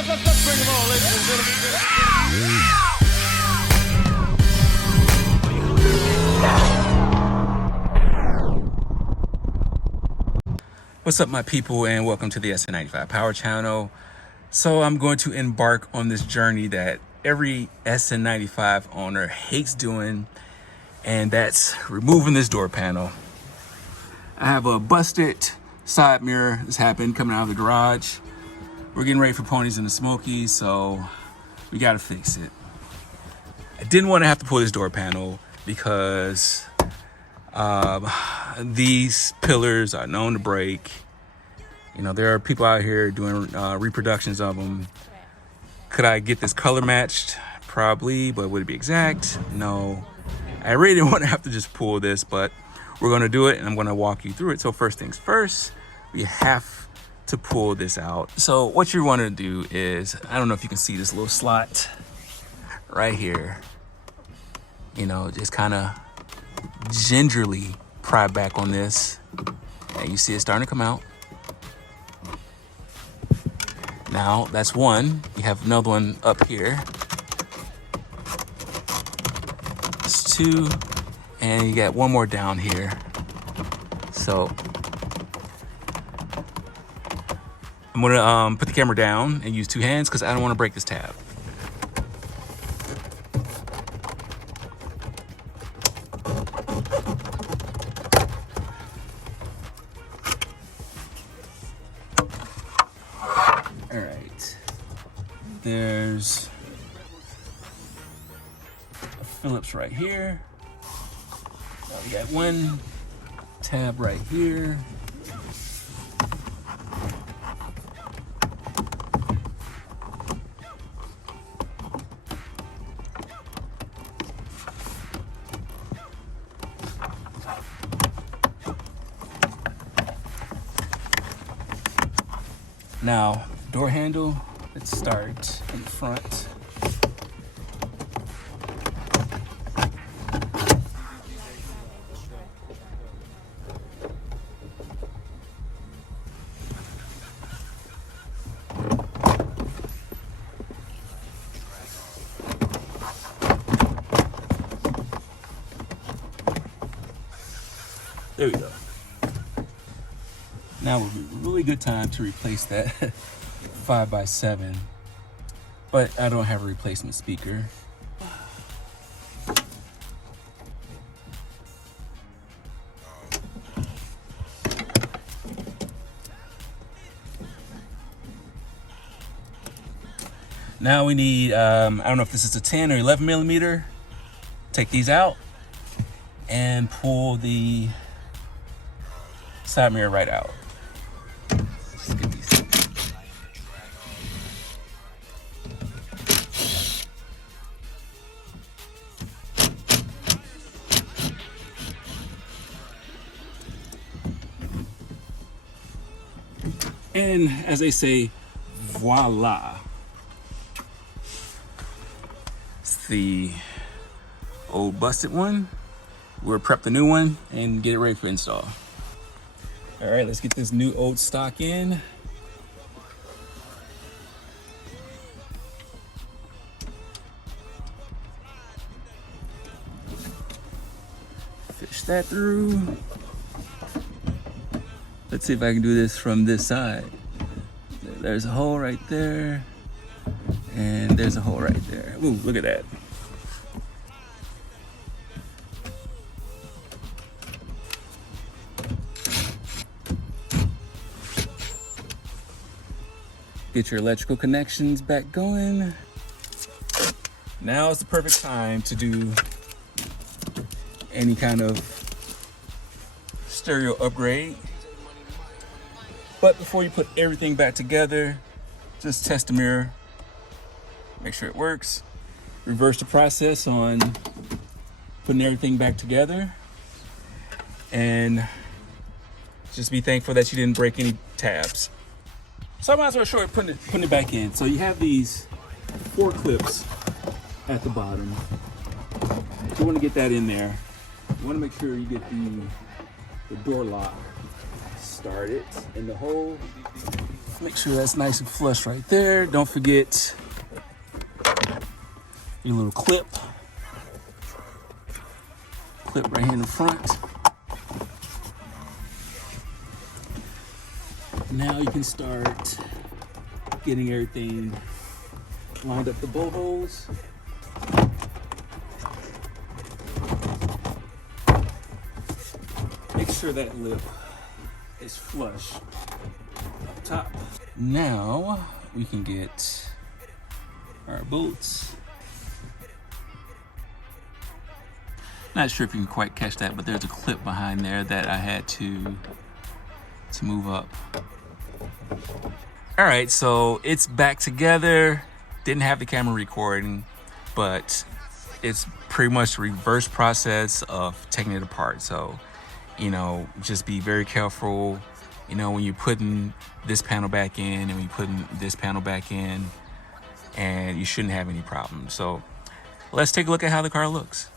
Let's bring them on, ladies and gentlemen. What's up, my people, and welcome to the SN95 Power Channel. So I'm going to embark on this journey that every SN95 owner hates doing, and that's removing this door panel. I have a busted side mirror that's happened coming out of the garage. We're getting ready for Ponies in the Smokies, so we gotta fix it. I didn't want to have to pull this door panel because these pillars are known to break. You know, there are people out here doing reproductions of them. Could I get this color matched? Probably, but would it be exact? No. I really didn't want to have to just pull this, but we're going to do it, and I'm going to walk you through it. So first things first, we have to pull this out. So what you want to do is, I don't know if you can see this little slot right here. You know, just kind of gingerly pry back on this, and you see it starting to come out. Now that's one. You have another one up here. It's two, and you got one more down here. So I'm gonna put the camera down and use two hands because I don't want to break this tab. All right, there's a Phillips right here. Now we got one tab right here. Now, door handle, let's start in front. There we go. Now would be a really good time to replace that 5x7, but I don't have a replacement speaker. Now we need, I don't know if this is a 10 or 11 millimeter. Take these out and pull the side mirror right out. Let's get these. And as they say, voila. It's the old busted one. We'll prep the new one and get it ready for install. All right, let's get this new old stock in. Fish that through. Let's see if I can do this from this side. There's a hole right there, and there's a hole right there. Ooh, look at that. Get your electrical connections back going. Now is the perfect time to do any kind of stereo upgrade. But before you put everything back together, just test the mirror, make sure it works. Reverse the process on putting everything back together, and just be thankful that you didn't break any tabs. So I might as well show you putting it back in. So you have these 4 clips at the bottom. You want to get that in there. You want to make sure you get the door lock started in the hole. Make sure that's nice and flush right there. Don't forget your little clip. Clip right here in the front. Now you can start getting everything lined up, the bolt holes. Make sure that lip is flush up top. Now we can get our bolts. Not sure if you can quite catch that, but there's a clip behind there that I had to move up. All right, so it's back together. Didn't have the camera recording, but it's pretty much the reverse process of taking it apart. So, you know, just be very careful, you know, when you're putting this panel back in and when you're putting this panel back in, and you shouldn't have any problems. So let's take a look at how the car looks.